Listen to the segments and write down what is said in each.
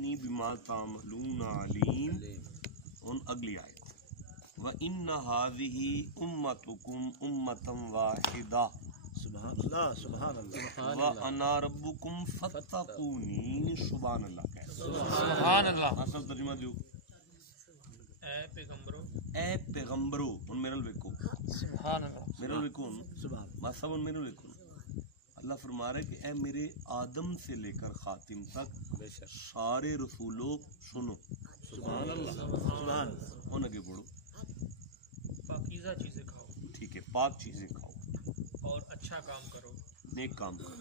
انی بما تعملون علیم. ان اگلی آیت وَإِنَّ هَذِهِ أُمَّتُكُمْ أُمَّةً وَاحِدَةً سبحان اللہ سبحان اللہ وَأَنَا رَبُّكُمْ فَاتَّقُونِي. سبحان اللہ کہہ سبحان اللہ. اصل ترجمہ دیو. اے پیغمبرو ان میرے ویکو سبحان اللہ. میرے ویکو سبحان ماسب ان میرے ویکو. اللہ فرما رہا ہے کہ اے میرے آدم سے لے کر خاتم تک سارے رسولوں سنو. سبحان اللہ سبحان اللہ. ان اگے پڑھو. پاکیزہ چیزیں کھاؤ ٹھیک ہے. پاک چیزیں کھاؤ اور اچھا کام کرو. نیک کام کرو.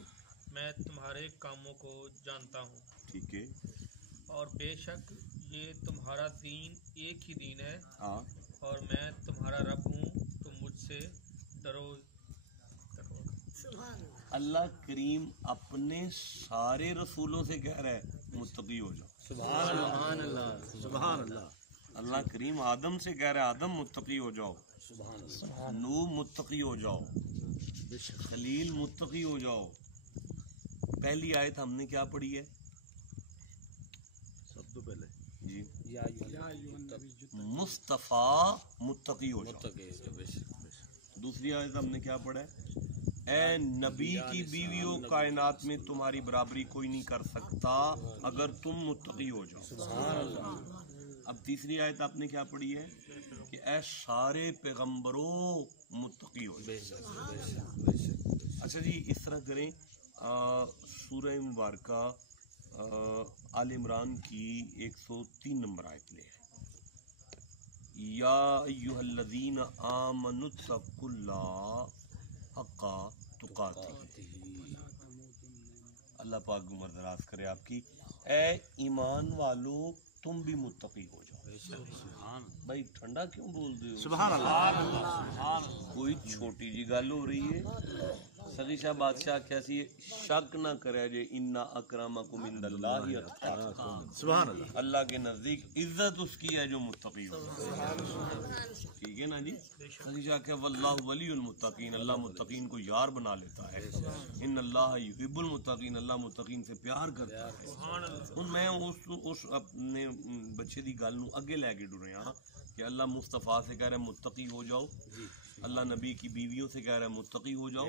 میں تمہارے کاموں کو جانتا ہوں ٹھیک ہے. اور بے شک یہ تمہارا دین ایک ہی دین ہے ہاں اور میں تمہارا رب ہوں. تم مجھ سے ڈرو. اللہ کریم اپنے سارے رسولوں سے کہہ رہا ہے متقی ہو جاؤ. سبحان اللہ سبحان اللہ. اللہ کریم آدم سے کہہ رہا ہے آدم متقی ہو جاؤ. نوح متقی ہو جاؤ. خلیل متقی ہو جاؤ. پہلی آیت ہم نے کیا پڑھی ہے؟ سب تو پہلے جی یا مصطفیٰ متقی ہو جاؤ. دوسری آیت ہم نے کیا پڑھا ہے؟ اے نبی کی بیویوں کائنات میں تمہاری برابری کوئی نہیں کر سکتا اگر تم متقی ہو جاؤ. اب تیسری آیت آپ نے کیا پڑھی ہے کہ اے سارے پیغمبروں متقی ہو جاؤ. اچھا جی اس طرح کریں سورہ مبارکہ آل عمران کی 103 نمبر آیت لے. یا ایھا الذین آمنوا اتقوا اللہ حق تقاتہ. اللہ پاک عمر دراز کرے آپ کی. اے ایمان والو تم بھی متقی ہو جاؤ. بھائی ٹھنڈا کیوں بول رہے ہو؟ سبحان اللہ. کوئی چھوٹی جی گل ہو رہی ہے. سری شاہ بادشاہ کیسی شک نہ کرے جے انا اکرمکم عند اللہ اتقاکم. سبحان اللہ. اللہ کے نزدیک عزت اس کی ہے جو متقی ہو. ٹھیک ہے نا جی. سری شاہ کہ واللہ ولی المتقین. اللہ متقین کو یار بنا لیتا ہے. ان اللہ یحب المتقین. اللہ متقین سے پیار کرتا ہے. ہن میں اس اپنے بچے دی گل نو اگے لے کے ڈریا کہ اللہ مصطفیٰ سے کہہ رہا ہے متقی ہو جاؤ. اللہ نبی کی بیویوں سے کہہ رہا ہے متقی ہو جاؤ.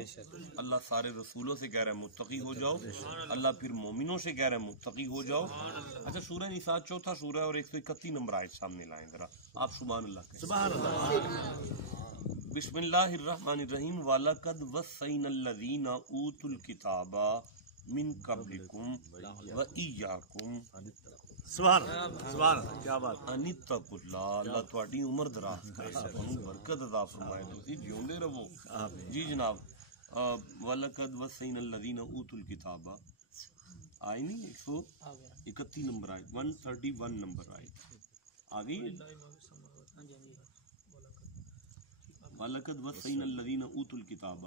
اللہ سارے رسولوں سے کہہ رہا ہے متقی ہو جاؤ. اللہ پھر مومنوں سے کہہ رہا ہے متقی ہو جاؤ. اچھا سورہ نساء چوتھا سورہ ہے اور 131 نمبر آیت سامنے لائیں ذرا آپ. سبحان اللہ کہیں. سبحان اللہ. بسم اللہ الرحمن الرحیم. وَلَقَدْ وَصَّيْنَا الَّذِينَ أُوتُوا الْكِتَابَ مِنْ قَبْلِكُمْ وَإِيَّاكُمْ سبحان اللہ سبحان اللہ. کیا بات. ان اتقوا اللہ. اللہ تہاڈی عمر دراز کرے تانوں برکت عطا فرمائے تسی جیوندے رہو. جی جناب. وَلَقَدْ وَصَّيْنَا الَّذِينَ أُوتُوا الْكِتَابَ آئی نہیں 131 نمبر آئے 131 نمبر آئے آ گئی. وَلَقَدْ وَصَّيْنَا الَّذِينَ أُوتُوا الْكِتَابَ.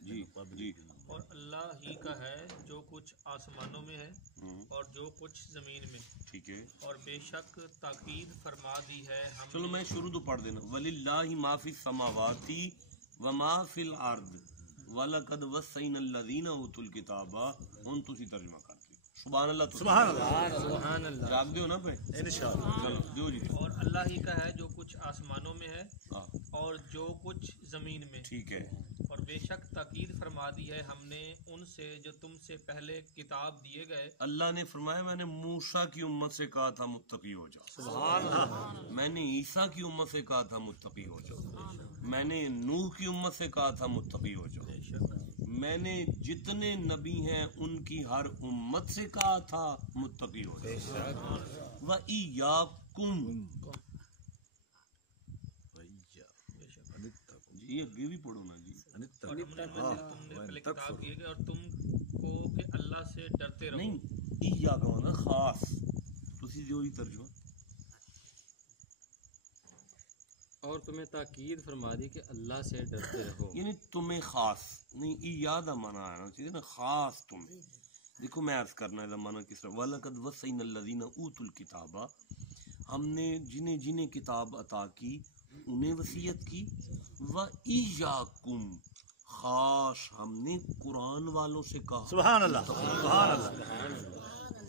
جی جی. اور اللہ ہی کا ہے جو کچھ آسمانوں میں ہے اور جو کچھ زمین میں. ٹھیک ہے. اور بے شک تاکید فرما دی ہے ہم. چلو میں شروع تو پڑھ دینا. وَلِلَّهِ مَا فِي السَّمَاوَاتِ وَمَا فِي الْأَرْضِ وَلَقَدْ وَصَّيْنَا الَّذِينَ أُوتُوا الْكِتَابَ. ہن تسی ترجمہ کر دو. سبحان اللہ. سبحان اللہ سبحان اللہ. جاگ دیو نا پہ انشاءاللہ. چلو دیو جی. اور اللہ ہی کا ہے جو کچھ آسمانوں میں ہے اور جو کچھ زمین میں. ٹھیک ہے. اور بے شک تاکید فرما دی ہے ہم نے ان سے جو تم سے پہلے کتاب دیے گئے. اللہ نے فرمایا میں نے موسیٰ کی امت سے کہا تھا متقی ہو جاؤ. سبحان اللہ. میں نے عیسیٰ کی امت سے کہا تھا متقی ہو جاؤ. میں نے نوح کی امت سے کہا تھا متقی ہو جاؤ. میں نے جتنے نبی ہیں ان کی ہر امت سے کہا تھا متقی ہو جاؤ. وَإِيَّاكُمْ. جی اگے بھی پڑھو نا جی. اور ہم نے تم نے پہلے کتاب دیے گئے اور تم کو کہ اللہ سے ڈرتے رہو. نہیں ایاک ہونا خاص. تسی جو ہی ترجمہ. اور تمہیں تاکید فرما دی کہ اللہ سے ڈرتے رہو. یعنی تمہیں خاص نہیں. ایاد مانا آنا چاہیے نا خاص تمہیں. دیکھو میں عرض کرنا ہے زمانہ کس طرح. وَلَقَدْ وَصَّيْنَا الَّذِينَ أُوتُوا الْكِتَابَ. ہم نے جنہیں جنہیں کتاب عطا کی انہیں وصیت کی. وَإِيَّاكُمْ. خاص ہم نے قرآن والوں سے کہا. سبحان اللہ سبحان اللہ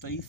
23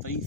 23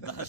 10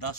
10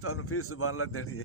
ਤੁਹਾਨੂੰ ਫੀਸ ਸੁਭਾਨ ਅੱਲਾਹ ਦੇਣੀ ਹੈ।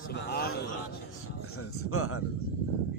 ਸੁਭਾਨ ਅੱਲਾਹ।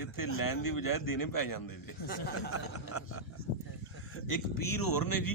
ਇੱਥੇ ਲੈਣ ਦੀ ਬਜਾਏ ਦੇਣੇ ਪੈ ਜਾਂਦੇ ਜੇ। ਇੱਕ ਪੀਰ ਹੋਰ ਨੇ ਜੀ,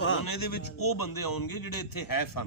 ਹੁਣ ਇਹਦੇ ਵਿੱਚ ਉਹ ਬੰਦੇ ਆਉਣਗੇ ਜਿਹੜੇ ਇੱਥੇ ਹੈ ਸਨ।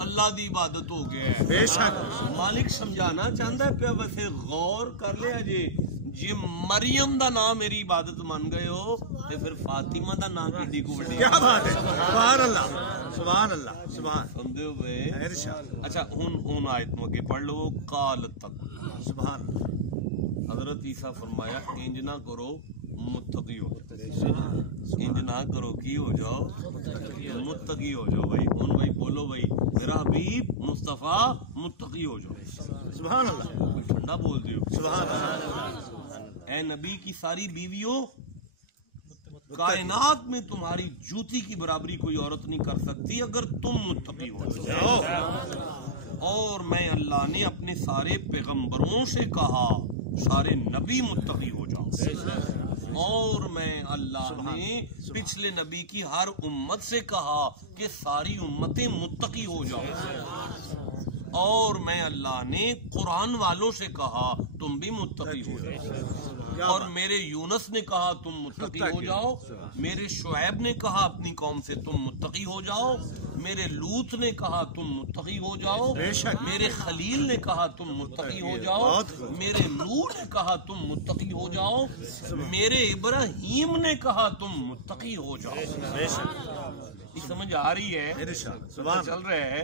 اللہ دی عبادت ہو گیا ہے. بے شک مالک سمجھانا چاہتا ہے پیا ویسے غور کر لیا جی مریم دا نام میری عبادت مان گئے ہو تے پھر فاطمہ دا نام کڈی کو وڈی. کیا بات ہے. سبحان اللہ سبحان اللہ سبحان سمجھے ہوئے. ارشاد. اچھا ہن آیت نو اگے پڑھ لو. قال تک سبحان اللہ. حضرت عیسیٰ فرمایا انج نہ کرو متقی ہو جاؤ. انج نہ کرو کی ہو جاؤ متقی ہو جاؤ. بھائی ہن بھائی بولو بھائی میرا حبیب مصطفیٰ متقی ہو جاؤ. سبحان اللہ ٹھنڈا بول دیو. سبحان اللہ. اے نبی کی ساری بیویوں کائنات میں تمہاری جوتی کی برابری کوئی عورت نہیں کر سکتی اگر تم متقی ہو جاؤ. اور میں اللہ نے اپنے سارے پیغمبروں سے کہا سارے نبی متقی ہو جاؤ. اور میں اللہ نے پچھلے نبی کی ہر امت سے کہا کہ ساری امتیں متقی ہو جاؤ. اور میں اللہ نے قرآن والوں سے کہا تم بھی متقی ہو جاؤ. اور میرے یونس نے کہا تم متقی ہو جاؤ. میرے شعیب نے کہا اپنی قوم سے تم متقی ہو جاؤ. میرے لوط نے کہا تم متقی ہو جاؤ. میرے خلیل نے کہا تم متقی ہو جاؤ. میرے نوح نے کہا تم متقی ہو جاؤ. میرے ابراہیم نے کہا تم متقی ہو جاؤ. یہ سمجھ آ رہی ہے؟ چل رہا ہے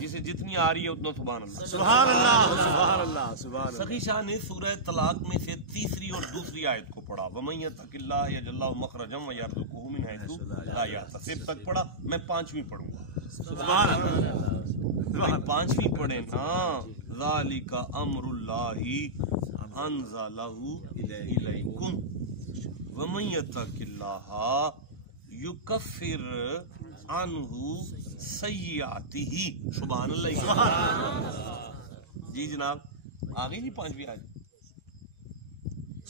جسے جتنی آ رہی ہے اتنا سبحان اللہ سبحان اللہ سبحان اللہ سبحان اللہ. سخی شاہ نے سورہ طلاق میں سے تیسری اور دوسری آیت کو پڑھا. وَمَن يَتَّقِ اللَّهَ يَجْعَل لَّهُ مَخْرَجًا وَيَرْزُقْهُ مِنْ حَيْثُ لَا يَحْتَسِبُ تک پڑھا. میں پانچویں پڑھوں گا. سبحان اللہ. پانچویں پڑھے نا. ذَلِكَ أَمْرُ اللَّهِ أَنزَلَهُ إِلَيْكُمْ وَمَن يَتَّقِ اللَّهَ يُكَفِّرْ عنہ سیئاتہ. سبحان اللہ. جی جناب آگئی جی پانچویں آج.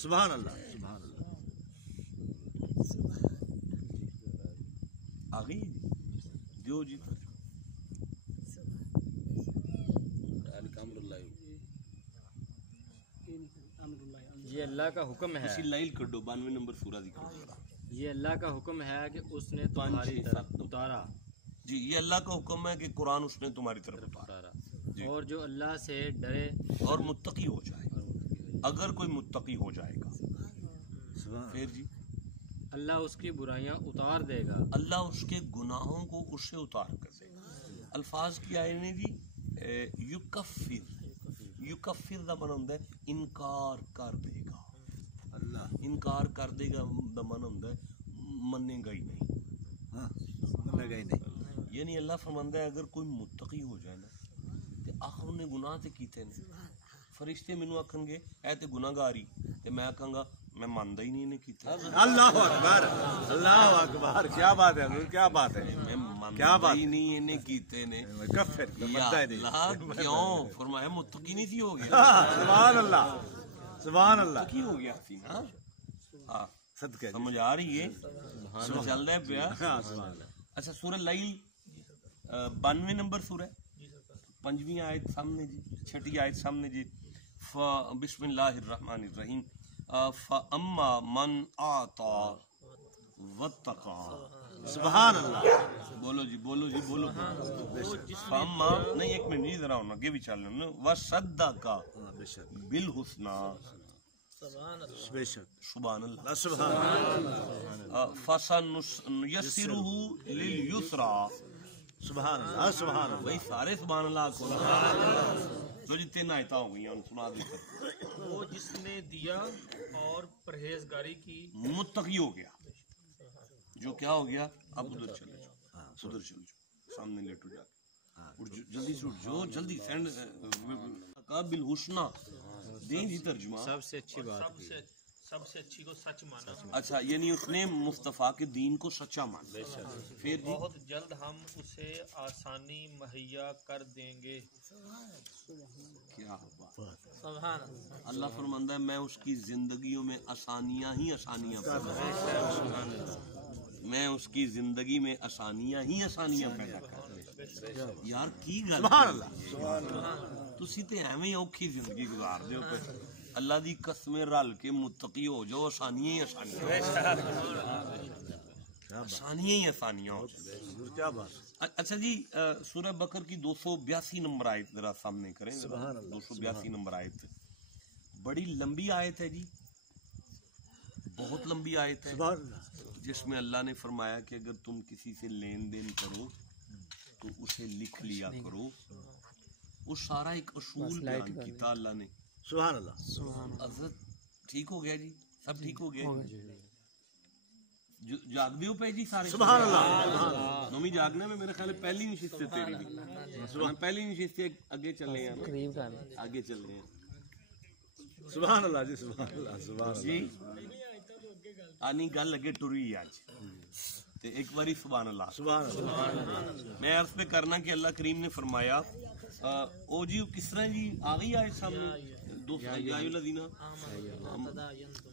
سبحان اللہ سبحان اللہ. آگئی دیو جی. یہ اللہ کا حکم ہے. اسی لائل کڈو 92 نمبر سورہ دی کڈو. یہ اللہ کا حکم ہے کہ اس نے تمہاری طرف اتارا. جی یہ اللہ کا حکم ہے کہ قرآن اس نے تمہاری طرف اتارا. اور جو اللہ سے ڈرے اور متقی ہو جائے. اگر کوئی متقی ہو جائے گا پھر جی اللہ اس کی برائیاں اتار دے گا. اللہ اس کے گناہوں کو اس سے اتار کر دے گا. الفاظ کی آئے نے جی یکفر. یکفر دا معنی ہوتا ہے انکار کر دے گا. اللہ انکار کر دے گا دا معنی ہوتا ہے منے گا ہی نہیں. ہاں منے گا ہی نہیں. یعنی اللہ فرماندا ہے اگر کوئی متقی ہو جائے نا تے آخر نے گناہ تے کیتے نے. فرشتے مینوں آکھن گے اے تے گناہگاری تے میں آکھاں گا میں ماندا ہی نہیں انہیں کیتے. اللہ اکبر اللہ اکبر. کیا بات ہے کیا بات ہے. میں ماندا ہی نہیں انہیں کیتے نے. کفر یا اللہ کیوں فرمایا متقی نہیں تھی ہو گیا. سبحان اللہ سبحان اللہ. متقی ہو گیا سی نا. ہاں صدقہ سمجھ آ رہی ہے چل رہا ہے پیا. سبحان. اچھا سورہ لیل 92 نمبر سورہ پنجویں آیت سامنے جی. چھٹی آیت سامنے جی. بسم اللہ الرحمن الرحیم. فَأَمَّا مَنْ آتَى وَاتَّقَى. سبحان اللہ. بولو جی بولو جی بولو. فَأَمَّا نہیں ایک منٹ نہیں ذرا ہونا کہ بھی چل رہا. وَصَدَّقَ بِالْحُسْنَى. بے شک. سبحان اللہ سبحان اللہ. فَسَنُيَسِّرُهُ لِلْيُسْرَى. سبحان اللہ سبحان اللہ. بھائی سارے سبحان اللہ کو جو جی تین آیتاں ہو گئی ہیں سنا دی. وہ جس نے دیا اور پرہیزگاری کی متقی ہو گیا. جو کیا ہو گیا اب ادھر چلے جاؤ. ادھر چلے جاؤ سامنے لیٹو جا کے جلدی سے اٹھ جاؤ جلدی. سینڈ بالحسنى دیں جی ترجمہ. سب سے اچھی بات کی. سب سے اچھی کو سچ مانا. اچھا یعنی اس نے مصطفیٰ کے دین کو سچا مانا. پھر بہت جلد ہم اسے آسانی مہیا کر دیں گے. کیا بات. اللہ فرماندہ ہے میں اس کی زندگیوں میں آسانیاں ہی آسانیاں پیدا. میں اس کی زندگی میں آسانیاں ہی آسانیاں پیدا کر. یار کی گل. سبحان اللہ. تسی تے ایویں اوکھی زندگی گزار دیو. اللہ دی قسمیں رل کے متقی ہو جاؤ آسانیاں ہی آسانیاں. آسانیاں ہی آسانیاں ہو جائیں. کیا بات. اچھا جی سورہ بقر کی 282 نمبر آیت ذرا سامنے کریں. 282 نمبر آیت بڑی لمبی آیت ہے جی, بہت لمبی آیت ہے, جس میں اللہ نے فرمایا کہ اگر تم کسی سے لین دین کرو تو اسے لکھ لیا کرو. وہ سارا ایک اصول بیان کیتا اللہ نے. سبحان اللہ. حضرت ٹھیک ہو گیا جی, سب ٹھیک ہو گیا. جاگ بھی ہو پہ جی سارے. سبحان اللہ. نومی جاگنے میں میرے خیال ہے پہلی نشست ہے تیری بھی. پہلی نشست آگے چل رہے ہیں, آگے چل رہے ہیں. سبحان اللہ جی. سبحان اللہ. سبحان اللہ جی آنی گل اگے ٹری اج تے ایک باری سبحان اللہ. سبحان اللہ. میں عرض پہ کرنا کہ اللہ کریم نے فرمایا او جی کس طرح جی آ گئی آئے سامنے.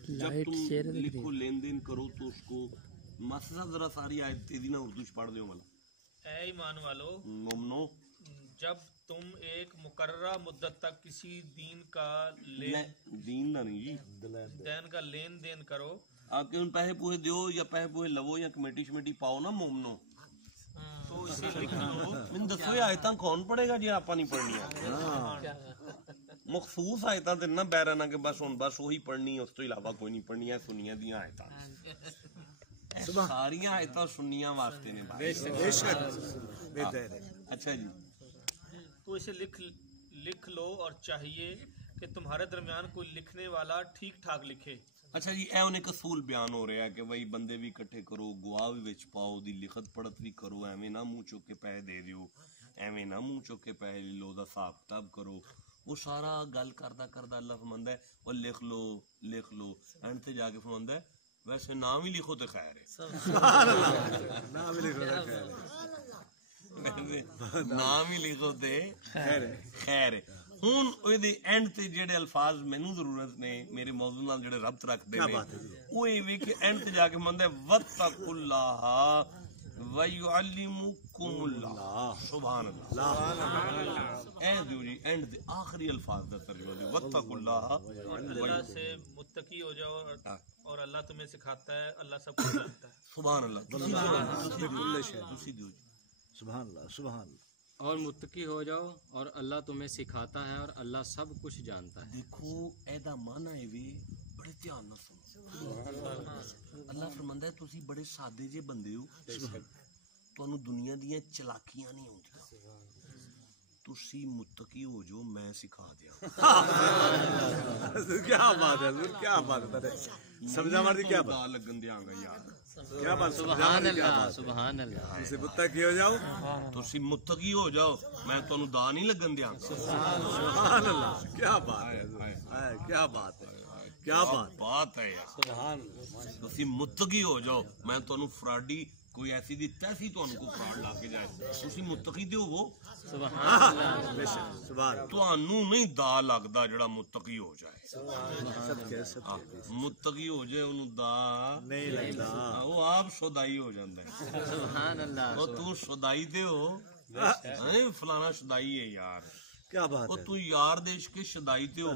جب تم لکھو لین دین کرو تو اس کو مسئلہ ذرا ساری آیت تیزی نہ اردو چ پڑھ دیو. ملا اے ایمان والو مومنو, جب تم ایک مقررہ مدت تک کسی دین کا دین نہ نہیں جی دین کا لین دین کرو. آپ کے ان پیسے پوہے دیو یا پیسے پوہے لو یا کمیٹی شمیٹی پاؤ نا مومنو, تو اسے لکھ لو. من دسو آیتاں کون پڑھے گا جی آپ نہیں پڑھنی. مخصوص آیتاں تے نہ بیرانا کہ بس ہن بس وہی پڑھنی, اس تو علاوہ کوئی نہیں پڑھنی ہے. سنیاں دیاں آیتاں ساریاں آیتاں سنیاں واسطے نے. اچھا جی تو اسے لکھ لو اور چاہیے کہ تمہارے درمیان کوئی لکھنے والا ٹھیک ٹھاک لکھے. اچھا جی اے انہیں اصول بیان ہو رہا ہے کہ وہی بندے بھی کٹھے کرو, گواہ بھی وچ پاؤ, دی لکھت پڑھت بھی کرو. ایویں نہ منہ چک کے پیسے دے دیو, ایویں نہ منہ چک کے پیسے لو, دا حساب کتاب کرو. وہ سارا گل کردہ اللہ فرماندا ہے وہ لکھ لو اینڈ تے جا کے فرماندا ہے ویسے نام ہی لکھو تے خیر ہے. نام لکھو تے خیر ہے. نام ہی لکھو تے خیر ہے. ہن اودے اینڈ تے جڑے الفاظ مینوں ضرورت نے میرے موضوع نال جڑے ربط رکھدے نے وہ ایویں کہ اینڈ تے جا کے فرماندا ہے واتقوا اللہ وَيُعَلِّمُكُمُ اللَّهُ. سبحان اللہ. اے دیو جی اینڈ دے آخری الفاظ دا ترجمہ دی وَاتَّقُوا اللَّهَ. اللہ سے متقی ہو جاؤ اور اللہ تمہیں سکھاتا ہے, اللہ سب کچھ جانتا ہے. سبحان اللہ. سبحان اللہ. سبحان اللہ. اور متقی ہو جاؤ اور اللہ تمہیں سکھاتا ہے اور اللہ سب کچھ جانتا ہے. دیکھو ایدا معنی ہے وی بڑے دھیان نال سنو. اللہ فرماندا ہے تسی بڑے سادے جے بندے ہو, تانوں دنیا دیاں چلاکیاں نہیں ہوندیاں, تسی متقی ہو جو میں سکھا دیاں. کیا بات ہے, کیا بات ہے. سمجھا ماری کیا بات لگن دیاں گا یار. کیا بات. سبحان اللہ. سبحان اللہ. تسی متقی ہو جاؤ, تسی متقی ہو جاؤ میں تانوں دا نہیں لگن دیاں. سبحان اللہ. کیا بات ہے, کیا بات ہے, کیا بات ہے یار. سبحان اللہ. تسی متقی ہو جاؤ میں تانوں فراڈی کوئی ایسی دی تیسی تانوں کو فراڈ لا کے جائے. تسی متقی تے ہو سبحان اللہ. بے شک. سبحان اللہ. تانوں نہیں دا لگدا جڑا متقی ہو جائے. سب متقی ہو جائے انہوں دا نہیں لگتا, وہ آپ شدائی ہو جاندہ ہے. سبحان اللہ. وہ تو شدائی دے ہو فلانا شدائی ہے یار. کیا بات وہ ہے. تو یار دیش کے شدائی تے ہو.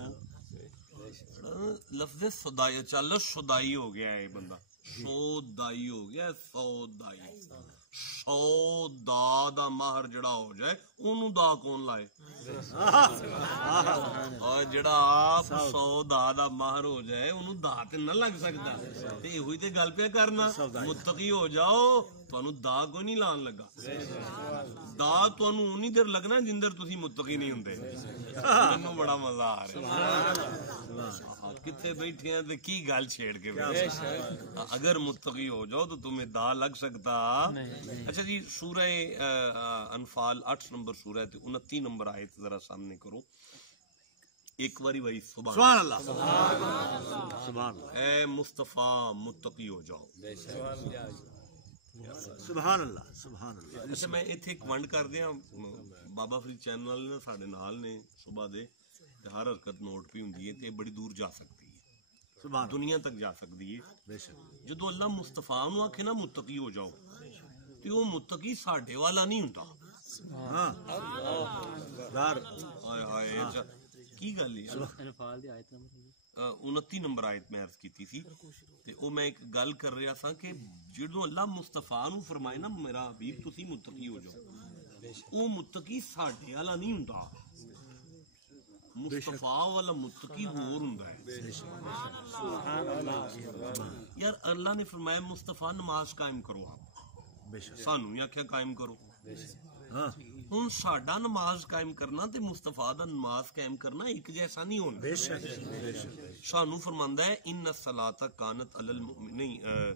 لفظ شدائی چل شدائی ہو گیا ہے بندہ, سودائی ہو گیا. سودائی سو دا ماہر جڑا ہو جائے انہوں دا کون لائے. اور جڑا آپ سو دا ماہر ہو جائے انہوں دا تے نہ لگ سکتا. تے ہوئی تے گل پہ کرنا متقی ہو جاؤ تانوں دا کوئی نہیں لان لگا. دا تانوں اونی دیر لگنا جن دیر تسی متقی نہیں ہوندے. مینوں بڑا مزہ آ رہا کتنے بیٹھے ہیں تے کی گل چھیڑ کے بیٹھے. اگر متقی ہو جاؤ تو تمہیں دا لگ سکتا. اچھا جی سورہ انفال 8 نمبر سورہ تے 29 نمبر آیت ذرا سامنے کرو ایک باری بھائی. سبحان اللہ. سبحان اللہ. اے مصطفیٰ متقی ہو جاؤ. سبحان اللہ. سبحان اللہ. اچھا میں ایتھے ایک ونڈ کر دیاں. بابا فرید چینل والے نے ساڈے نال نے صبح دے ہر حرکت نوٹ پی ہوندی ہے تے بڑی دور جا سکتی ہے, سبحان دنیا تک جا سکتی ہے. بے شک. جدو اللہ مصطفیٰ نو آکھے نا متقی ہو جاؤ تے وہ متقی ساڈے والا نہیں ہوندا. ہاں دار ہائے ہائے کی گل ہے. انفال دی آیت نمبر 29 ਨੰਬਰ ਆਇਤ ਮੈਂ ਅਰਜ਼ ਕੀਤੀ ਸੀ ਤੇ ਉਹ ਮੈਂ ਇੱਕ ਗੱਲ ਕਰ ਰਿਹਾ ਸਾਂ ਕਿ ਜਦੋਂ ਅੱਲਾਹ ਮੁਸਤਫਾ ਨੂੰ ਫਰਮਾਏ ਨਾ ਮੇਰਾ ਹਬੀਬ ਤੁਸੀਂ ਮੁਤਕੀ ਹੋ ਜਾਓ, ਉਹ ਮੁਤਕੀ ਸਾਡੇ ਵਾਲਾ ਨਹੀਂ ਹੁੰਦਾ, ਮੁਸਤਫਾ ਵਾਲਾ ਮੁਤਕੀ ਹੋਰ ਹੁੰਦਾ ਹੈ। ਯਾਰ ਅੱਲਾਹ ਨੇ ਫਰਮਾਇਆ ਮੁਸਤਫਾ ਨਮਾਜ਼ ਕਾਇਮ ਕਰੋ, ਆਪ ਸਾਨੂੰ ਨਹੀਂ ਆਖਿਆ ਕਾਇਮ ਕਰੋ। ਹੁਣ ਸਾਡਾ ਨਮਾਜ਼ ਕਾਇਮ ਕਰਨਾ ਤੇ ਮੁਸਤਫਾ ਦਾ ਨਮਾਜ਼ ਕਾਇਮ ਕਰਨਾ ਇੱਕ ਜੈਸਾ ਨਹੀਂ ਹੋਣਾ। ਸਾਨੂੰ ਫਰਮਾਂਦਾ ਹੈ ਇਨ ਸਲਾਤਾ ਕਾਨਤ ਅਲਲ ਮੁਅਮਿਨੀਨ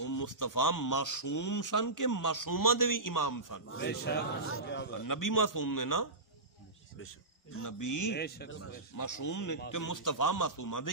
ਉਹ ਮੁਸਤਫਾ ਮਾਸੂਮ ਸਨ ਕਿ ਮਾਸੂਮਾਂ ਦੇ ਵੀ ਇਮਾਮ ਸਨ। ਨਬੀ ਮਾਸੂਮ ਨੇ ਨਾ, ਨਬੀ ਮਾਸੂਮ ਨੇ ਤੇ ਮੁਸਤਫਾ ਮਾਸੂਮਾਂ ਦੇ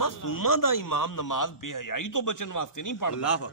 ਮਾਸੂਮਾਂ ਦਾ ਇਮਾਮ ਨਮਾਜ਼ ਬੇਹਯਾਈ ਤੋਂ ਬਚਣ ਵਾਸਤੇ ਨਹੀਂ ਪੜ੍ਹਦਾ।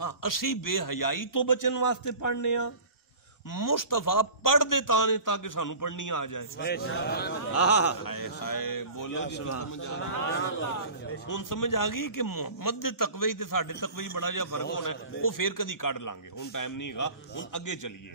ਹਾਂ, ਅਸੀਂ ਬੇਹਯਾਈ ਤੋਂ ਬਚਣ ਵਾਸਤੇ ਪੜ੍ਹਨੇ ਆ। ਮੁਸਤਫਾ ਪੜ੍ਹਦੇ ਤਾਂ ਨੇ ਤਾਂ ਕਿ ਸਾਨੂੰ ਪੜ੍ਹਨੀ ਆ ਜਾਏ। ਹਾਏ ਹਾਏ ਬੋਲੋ ਜੀ, ਸਮਝ ਆ ਰਹੀ? ਹੁਣ ਸਮਝ ਆ ਗਈ ਕਿ ਮੁਹੰਮਦ ਦੇ ਤਕਵੇ ਤੇ ਸਾਡੇ ਤਕਵੇ ਬੜਾ ਜਿਹਾ ਫਰਕ ਹੋਣਾ, ਉਹ ਫੇਰ ਕਦੀ ਕੱਢ ਲਾਂਗੇ, ਹੁਣ ਟਾਈਮ ਨਹੀਂ ਹੈਗਾ। ਹੁਣ ਅੱਗੇ ਚਲੀਏ,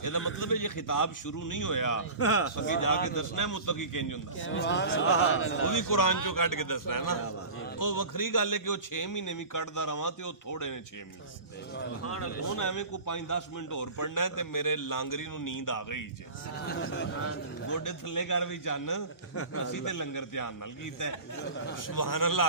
ਇਹਦਾ ਮਤਲਬ ਹੈ ਇਹ ਖਿਤਾਬ ਸ਼ੁਰੂ ਨਹੀਂ ਹੋਇਆ, ਅੱਗੇ ਜਾ ਕੇ ਦੱਸਣਾ ਮੁੱਤਕੀ ਕਿੰਜ ਹੁੰਦਾ, ਉਹ ਵੀ ਕੁਰਾਨ ਚੋਂ ਕੱਢ ਕੇ ਦੱਸਣਾ ਹੈ ਨਾ। ਉਹ ਵੱਖਰੀ ਗੱਲ ਹੈ ਕਿ ਉਹ 6 ਮਹੀਨੇ ਵੀ ਕੱਢਦਾ ਰਵਾਂ ਤੇ ਉਹ ਥੋੜੇ ਨੇ 6 ਮਹੀਨੇ। ਹੁਣ ਐਵੇਂ ਕੋਈ 5-10 ਮਿੰਟ ਹੋਰ ਪੜਨਾ ਤੇ ਮੇਰੇ ਲਾਂਗਰੀ ਨੂੰ ਨੀਂਦ ਆ ਗਈ ਜੇ, ਗੋਡੇ ਥੱਲੇ ਕਰ ਵੀ ਚੰਨ, ਅਸੀਂ ਤੇ ਲੰਗਰ ਧਿਆਨ ਨਾਲ ਕੀਤਾ। ਸੁਭਾਨ ਅੱਲਾਹ।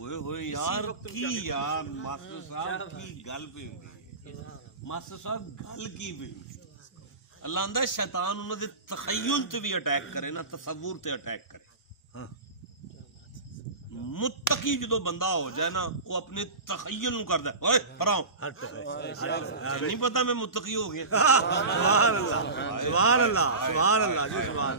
ਓਏ ਹੋਏ ਯਾਰ ਕੀ ਯਾਰ ਮਾਸਟਰ ਸਾਹਿਬ ਕੀ ਗੱਲ ਪਈ ਮਾਸਟਰ ਸਾਹਿਬ ਗੱਲ ਕੀ ਪਈ ਅੱਲਾਹ ਆਂਦਾ ਸ਼ੈਤਾਨ ਉਹਨਾਂ ਦੇ ਤਖਯਲ ਤੇ ਵੀ ਅਟੈਕ ਕਰੇ ਨਾ ਤਸਵੁਰ ਤੇ ਅਟੈਕ ਕਰੇ ਮੁੱਤਕੀ ਜਦੋਂ ਬੰਦਾ ਹੋ ਜਾਏ ਨਾ ਉਹ ਆਪਣੇ ਤਖਯਲ ਨੂੰ ਕਰਦਾ ਓਏ ਪਰਾਓ ਨਹੀਂ ਪਤਾ ਮੈਂ ਮੁੱਤਕੀ ਹੋ ਗਿਆ ਸੁਭਾਨ ਅੱਲਾਹ ਸੁਭਾਨ ਅੱਲਾਹ ਸੁਭਾਨ ਅੱਲਾਹ ਜੀ ਸੁਭਾਨ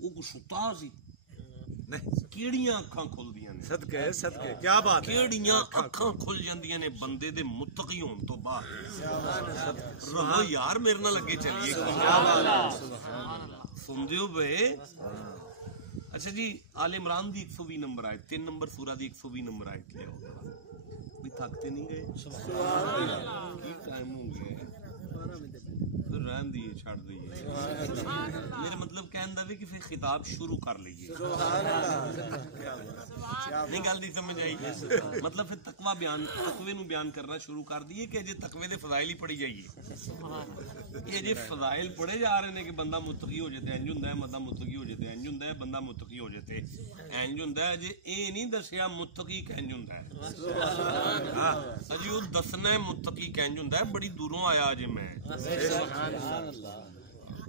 ਉਹ ਕੋ ਸੁੱਤਾ ਸੀ ਨਹੀਂ ਕਿਹੜੀਆਂ ਅੱਖਾਂ ਖੁੱਲਦੀਆਂ ਨੇ ਸਦਕੇ ਸਦਕੇ ਕੀ ਬਾਤ ਹੈ ਕਿਹੜੀਆਂ ਅੱਖਾਂ ਖੁੱਲ ਜਾਂਦੀਆਂ ਨੇ ਬੰਦੇ ਦੇ ਮੁੱਤਕੀ ਹੋਣ ਤੋਂ ਬਾਅਦ ਰਹੋ ਯਾਰ ਮੇਰੇ ਨਾਲ ਅੱਗੇ ਚੱਲੀਏ ਸੁਣਦੇ ਹੋ ਬੇ ਅੱਛਾ ਜੀ ਆਲ ਇਮਰਾਨ ਦੀ 120 ਨੰਬਰ ਆਇਤ 3 ਨੰਬਰ ਸੂਰਾ ਦੀ 120 ਨੰਬਰ ਆਇਤ ਲਿਓ ਵੀ ਥੱਕਤੇ ਨਹੀਂ ਗਏ ਕੀ ਟਾਈਮ ਹੋ ਗਿਆ ਫਿਰ ਰਹਿਣ ਦੀ ਛੱਡ ਦਈਏ ਮੇਰੇ ਮਤਲਬ ਕਹਿਣ ਦਾ ਵੀ ਕਿ ਫਿਰ ਖਿਤਾਬ ਸ਼ੁਰੂ ਕਰ ਲਈਏ ਨਹੀਂ ਗੱਲ ਦੀ ਸਮਝ ਆਈ ਮਤਲਬ ਫਿਰ ਤਕਵਾ ਬਿਆਨ ਤਕਵੇ ਨੂੰ ਬਿਆਨ ਕਰਨਾ ਸ਼ੁਰੂ ਕਰ ਦਈਏ ਕਿ ਜੇ ਤਕਵੇ ਦੇ ਫਜ਼ਾਇਲ ਹੀ ਪੜੀ ਜਾਈਏ ਇਹ ਜੇ ਫਜ਼ਾਇਲ ਪੜੇ ਜਾ ਰਹੇ ਨੇ ਕਿ ਬੰਦਾ ਮੁਤਕੀ ਹੋ ਜਾਏ ਤੇ ਇੰਜ ਹੁੰਦਾ ਹੈ ਬੰਦਾ ਮੁਤਕੀ ਹੋ ਜਾਏ ਤੇ ਇੰਜ ਹੁੰਦਾ ਹੈ ਬੰਦਾ ਮੁਤਕੀ ਹੋ ਜਾਏ ਤੇ ਇੰਜ ਹੁੰਦਾ ਹੈ ਜੇ ਇਹ ਨਹੀਂ ਦੱਸਿਆ ਮੁਤਕੀ ਕਿੰਜ ਹੁੰਦਾ ਹੈ ਅਜੀ ਉਹ ਦੱਸਣਾ ਹੈ ਮੁਤਕੀ ਕਿੰਜ ਹੁੰਦਾ ਹੈ ਬੜੀ ਦੂਰੋਂ ਆਇਆ ਅਜੇ ਮੈਂ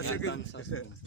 ਅਸੀਂ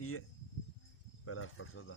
ਇਹ ਪਹਿਲਾ ਪੜਦਾ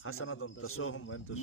ਹਸਨਤੁਨ ਤਸੋਹਮ ਵਨ ਤਸੋ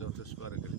ਚੌਥੇ ਸਵਾਰ ਕਰੀ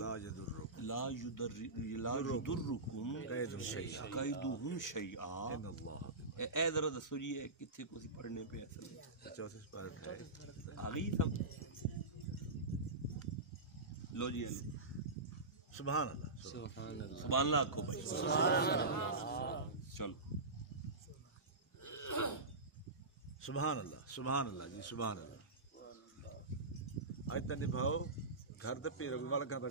ਲਾ ਯਦੁਰੁ لا يضركم كيدهم شيئا ان اللہ اے ذرا دسو جی یہ کتنے کو سی پڑھنے پہ اصل چوتھے سوار ہے آ گئی سب لو جی سبحان اللہ سبحان اللہ سبحان اللہ کو بھائی چلو سبحان اللہ جی سبحان اللہ آج تک نبھاؤ گھر دے پیر والا گھر دا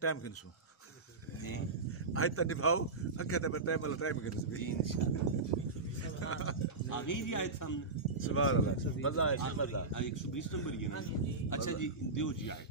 ٹائم کنسو جی آج تک نبھاؤ اگے تے ٹائم والا ٹائم کنسو جی انشاءاللہ آ گئی جی آیت سامنے سبحان اللہ مزہ ہے مزہ 120 نمبر یہ نا اچھا جی دیو جی آیت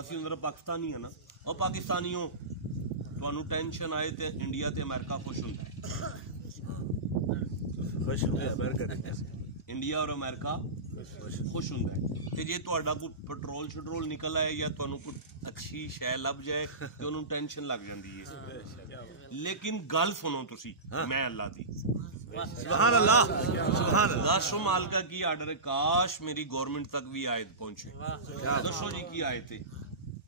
ਅਸੀਂ ਉਹਨਾਂ ਪਾਕਿਸਤਾਨੀ ਆ ਨਾ ਉਹ ਪਾਕਿਸਤਾਨੀਓ ਤੁਹਾਨੂੰ ਟੈਨਸ਼ਨ ਆਏ ਤੇ ਇੰਡੀਆ ਤੇ ਅਮਰੀਕਾ ਖੁਸ਼ ਹੁੰਦਾ ਹੈ خوش ہو گیا برکت ਇੰਡੀਆ ਔਰ ਅਮਰੀਕਾ ਖੁਸ਼ ਹੁੰਦਾ ਹੈ ਤੇ ਜੇ ਤੁਹਾਡਾ ਕੋਈ ਪੈਟਰੋਲ ਸ਼ਟਰੋਲ ਨਿਕਲ ਆਏ ਜਾਂ ਤੁਹਾਨੂੰ ਕੋਈ ਅੱਛੀ ਸ਼ੈ ਲੱਭ ਜਾਏ ਤੇ ਉਹਨੂੰ ਟੈਨਸ਼ਨ ਲੱਗ ਜਾਂਦੀ ਹੈ ਲੇਕਿਨ ਗੱਲ ਸੁਣੋ ਤੁਸੀਂ ਮੈਂ ਅੱਲਾ ਦੀ سبحان اللہ سبحان اللہ دسو مالکا کی آرڈر ہے کاش میری گورنمنٹ تک بھی آیت پہنچے دسو جی کی آیت ہے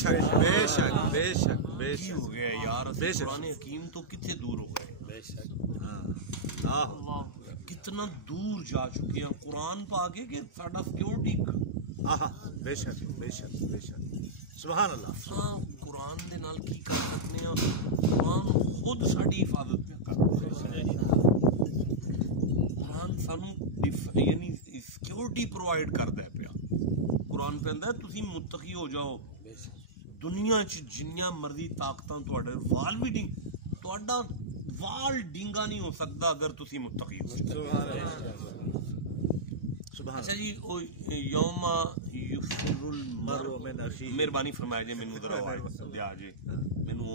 شک بے شک بے شک بے کی شک ہو گیا یار بے شک قرآن حکیم تو کتنے دور ہو گئے بے شک ہاں کتنا دور جا چکے ہیں قرآن پا کے کہ ساڈا سیکورٹی ہاں بے شک بے شک بے شک سبحان اللہ ہاں قرآن دے نال کی کر سکتے ہیں قرآن خود ساڈی حفاظت پہ کرتا ہے قرآن سانو یعنی سیکورٹی پرووائڈ کرتا ہے پیا قرآن پہ اندر تسی متقی ہو جاؤ دنیا چ جنیاں مرضی طاقتاں تواڈے وال بھی ڈنگ تواڈا وال ڈنگا نہیں ہو سکتا اگر تسی متقی ہو سبحان اللہ سبحان اچھا جی او یوم یفر المرء مرء من اخیہ مہربانی فرمایا جی مینوں ذرا دیا جی مینوں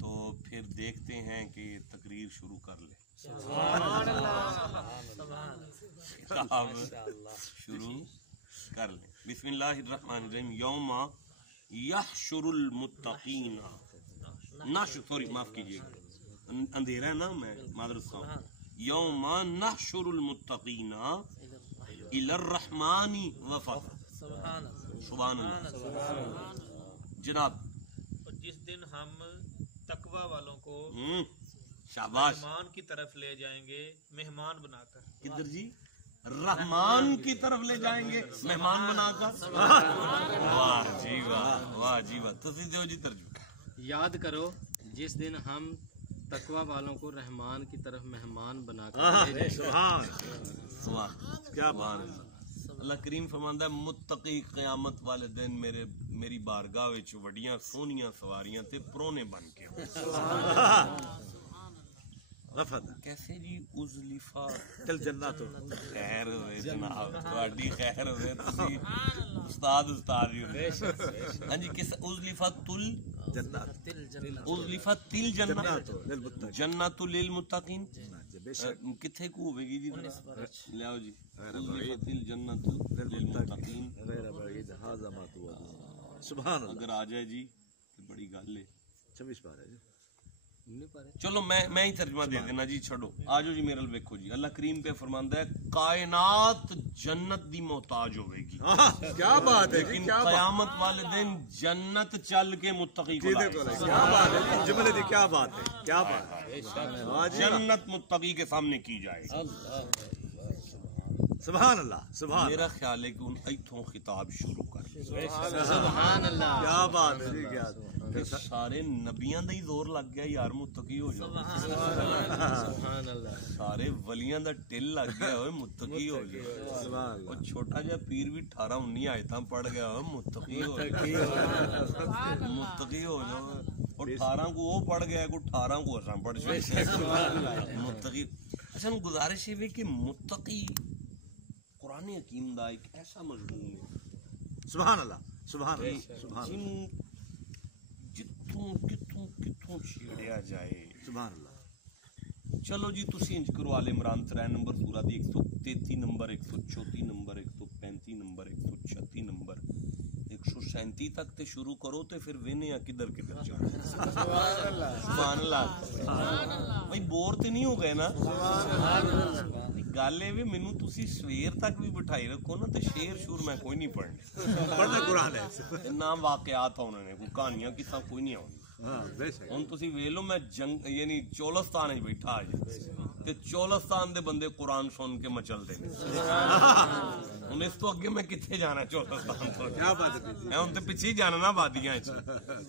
تو پھر دیکھتے ہیں کہ تقریر شروع کر لیں. آپ شروع کر لیں. بسم اللہ الرحمن الرحیم. یوم یحشر المتقین سوری معاف کیجیے گا اندھیرا ہے نا, میں معذرت خواہ. یوم نحشر المتقین الی الرحمن وفدا. سبحان اللہ. جناب جس دن ہم تقوی والوں کو شاباش رحمان کی طرف لے جائیں گے مہمان بنا کر. کدھر جی؟ رحمان کی طرف لے جائیں گے مہمان بنا کر. واہ جی واہ, واہ جی واہ. تسی دیو جی ترجمہ. یاد کرو جس دن ہم تقوی والوں کو رحمان کی طرف مہمان بنا کر سبحان سبحان کیا بات ہے. اللہ کریم فرماندا ہے متقی قیامت والے دن میری بارگاہ وچ وڈیاں سونیاں سواریاں تے پرونے بن کے کیسے جی ازلفا تل جنات خیر ہوئے جناب, تہاڈی خیر ہوئے, تسی استاد ہی ہوئے. ہاں جی, کس ازلفا تل جنات ازلفا تل جنات جنات للمتقین کتھے کو ہوے گی جی؟ لیاؤ جی. ازلفت الجنت للمتقین غیر بعید ھذا ما توعدون. سبحان اللہ. اگر آ جائے جی تو بڑی گل ہے. 26 پارہ جی. چلو میں ہی ترجمہ دے دینا جی, چھڑو آجو جی میرے ویکھو جی. اللہ کریم پہ فرماندا ہے کائنات جنت دی محتاج ہوے گی. کیا بات ہے, لیکن قیامت والے دن جنت چل کے متقی کو لائے. کیا بات ہے جملے دی, کیا بات ہے, کیا بات ہے. جنت متقی کے سامنے کی جائے. سبحان اللہ. سبحان میرا خیال ہے کہ ان ایتھوں خطاب شروع کر. سبحان اللہ. کیا بات ہے جی, کیا سارے نبیاں دا ہی زور لگ گیا یار متقی ہو جاؤ. سبحان اللہ. سارے ولیاں دا ٹل لگ گیا ہوئے متقی ہو جاؤ. اور چھوٹا جا پیر بھی 18-19 آیتاں پڑھ گیا ہوئے متقی ہو جاؤ. متقی ہو جاؤ. اور 18 کو وہ پڑھ گیا کو 18 کو اساں پڑھ جائے متقی. اچھا گزارش ہے کہ متقی قرآن حکیم دا ایک ایسا مضمون ہے. سبحان اللہ. سبحان اللہ. سبحان اللہ. کتوں چھیڑیا جائے. سبحان اللہ. چلو جی تسی انج کرو آل عمران 3 نمبر سورہ دی 133 نمبر 134 نمبر 135 نمبر 136 نمبر 137 تک تے شروع کرو تے پھر وینے کدھر کدھر جا. سبحان اللہ. بھائی بور تے نہیں ہو گئے نا. گل ہے مینوں تسی سویر تک بھی بٹھائی رکھو نا تے شعر شور میں کوئی نہیں پڑھنے. پڑھنا قرآن ہے. نہ واقعات ہونے نے, کوئی کہانیاں کساں کوئی نہیں آؤں. ہوں تسی ویکھ لو میں جنگ یعنی چولستان وچ بیٹھا آج تے چولستان دے بندے قرآن سن کے مچلدے نے. ہن اس تو اگے میں کتھے جانا چولستان تو. کیا بات ہے. میں ہن تے پیچھے جانا نا وادیاں وچ.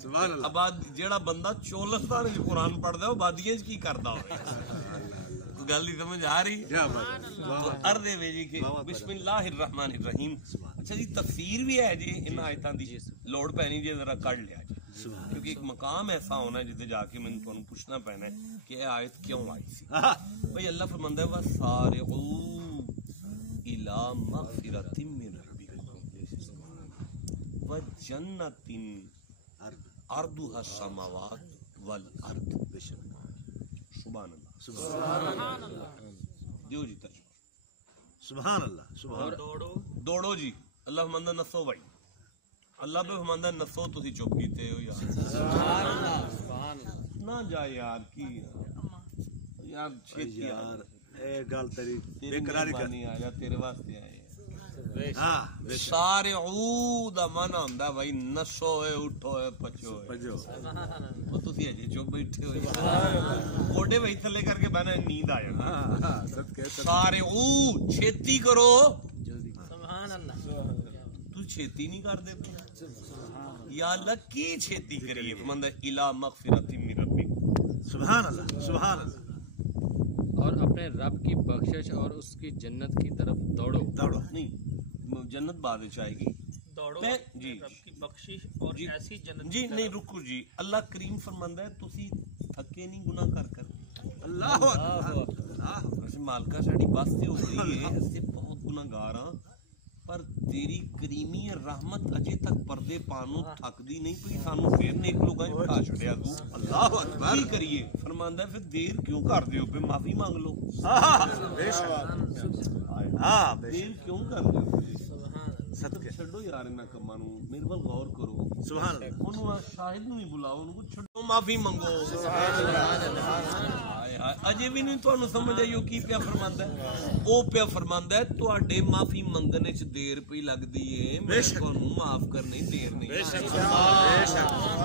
سبحان اللہ. اب جیڑا بندہ چولستان وچ قرآن پڑھدا ہے او وادیاں وچ کی کردا ہوے؟ گل نہیں سمجھ آ رہی. کیا بات ہے. عرض ہے جی کہ بسم اللہ الرحمن الرحیم. اچھا جی تفسیر بھی ہے جی ان آیتاں دی, لوڑ پینی جی ذرا کڈ لیا جی, کیونکہ ایک مقام ایسا ہونا ہے جتے جا کے میں تانوں پوچھنا پینا ہے کہ یہ آیت کیوں آئی سی. بھئی اللہ فرماندا ہے وَسَارِعُوا إِلَىٰ مَغْفِرَةٍ مِّن رَبِّكُمْ وَجَنَّةٍ عَرْضُهَا السَّمَاوَاتُ وَالْأَرْضُ. سبحان اللہ. سبحان اللہ. دیو جی ترجمہ. سبحان اللہ. سبحان. دوڑو جی. اللہ فرماندا نسو بھائی. اللہ پہ فرماندا نسو تسی چپ کیتے ہو یار. سبحان اللہ. سبحان اللہ. نہ جا یار کی یار چھتی یار اے گل تیری بے قراری کرنی آ جا تیرے واسطے آئے. ہاں سارعو دا مانا ہوندا بھائی نسو اے اٹھو اے پچو اے. او تسی اجے چپ بیٹھے ہو گوڈے وہی تھلے کر کے بہنا نیند آ جاتی. سارعو چھتی کرو. سبحان اللہ. تو چھتی نہیں کر دے یا اللہ کی چھتی کریے فرماندا الا مغفرۃ من ربک. سبحان اللہ. سبحان اللہ. اور اپنے رب کی بخشش اور اس کی جنت کی طرف دوڑو. دوڑو نہیں جنت بعد وچ آئے گی. دوڑو جی رب کی بخشش اور جی ایسی جنت جی نہیں رکو جی. اللہ کریم فرماندا ہے تسی تھکے نہیں گناہ کر کر. اللہ اکبر. ویسے مالکا ساڈی بس تے ہو گئی ہے, اسے بہت گناہگار ہاں. ਪਰ ਤੇਰੀ ਕਰੀਮੀ ਰਹਿਮਤ ਅਜੇ ਤੱਕ ਪਰਦੇ ਪਾਣੋਂ ਥੱਕਦੀ ਨਹੀਂ ਪਈ, ਸਾਨੂੰ ਫੇਰ ਨੇਕ ਲੋਕਾਂ 'ਚ ਬਿਠਾ ਛੱਡਿਆ ਤੂੰ। ਅੱਲਾਹੁ ਅਕਬਰ। ਕੀ ਕਰੀਏ? ਫਰਮਾਂਦਾ ਫਿਰ ਦੇਰ ਕਿਉਂ ਕਰਦੇ ਹੋ? ਫਿਰ ਮਾਫੀ ਮੰਗ ਲਓ। ਦੇਰ ਕਿਉਂ ਕਰਦੇ ਹੋ? ਸਦਕੇ ਛੱਡੋ ਯਾਰ ਇਹਨਾਂ ਕੰਮਾਂ ਨੂੰ, ਮੇਰੇ ਵੱਲ ਗੌਰ ਕਰੋ। ਸੁਭਾਨ ਅੱਲਾਹ। ਉਹਨੂੰ ਸ਼ਾਹਿਦ ਨੂੰ ਹੀ ਬੁਲਾਓ, ਉਹਨੂੰ ਛੱਡੋ, ਮਾਫੀ ਮੰਗੋ। ਅਜੇ ਵੀ ਨਹੀਂ ਤੁਹਾਨੂੰ ਸਮਝ ਆਈ ਉਹ ਕੀ ਪਿਆ ਫਰਮਾਂਦਾ? ਉਹ ਪਿਆ ਫਰਮਾਂਦਾ ਤੁਹਾਡੇ ਮਾਫੀ ਮੰਗਣ 'ਚ ਦੇਰ ਪਈ ਲੱਗਦੀ ਏ, ਮੈਂ ਤੁਹਾਨੂੰ ਮਾਫ ਕਰਨੇ ਦੇਰ ਨਹੀਂ।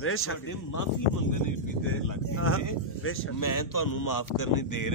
ਬੇਸ਼ੱਕ ਤੁਹਾਡੇ ਮਾਫੀ ਮੰਗਣ 'ਚ ਵੀ ਦੇਰ ਲੱਗਦੀ ਏ, ਬੇਸ਼ੱਕ ਮੈਂ ਤੁਹਾਨੂੰ ਮਾਫ ਕਰਨੇ ਦੇਰ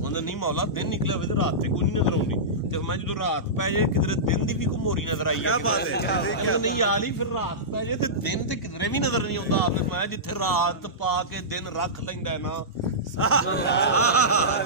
ਉਹਦਾ ਨਹੀਂ ਮੌਲਾ ਦਿਨ ਨਿਕਲਿਆ ਹੋਵੇ ਤੇ ਰਾਤ ਤੇ ਕੋਈ ਨਹੀਂ ਨਜ਼ਰ ਆਉਂਦੀ, ਤੇ ਮੈਂ ਜਦੋਂ ਰਾਤ ਪੈ ਜਾਏ ਕਿਧਰੇ ਦਿਨ ਦੀ ਵੀ ਕੋਈ ਮੋਰੀ ਨਜ਼ਰ ਆਈ ਹੈ? ਨਹੀਂ ਯਾਰ ਹੀ ਫਿਰ ਰਾਤ ਪੈ ਜਾਏ ਤੇ ਦਿਨ ਤੇ ਕਿਧਰੇ ਵੀ ਨਜ਼ਰ ਨਹੀਂ ਆਉਂਦਾ। ਆਪਨੇ ਮੈਂ ਜਿੱਥੇ ਰਾਤ ਪਾ ਕੇ ਦਿਨ ਰੱਖ ਲੈਂਦਾ ਨਾ,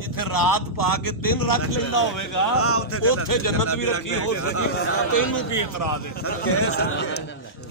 ਜਿੱਥੇ ਰਾਤ ਪਾ ਕੇ ਦਿਨ ਰੱਖ ਲੈਂਦਾ ਹੋਵੇਗਾ ਉੱਥੇ ਜੰਨਤ ਵੀ ਰੱਖੀ ਹੋ ਸਕੀ, ਤੈਨੂੰ ਕੀ ਇਤਰਾਜ਼ ਹੈ?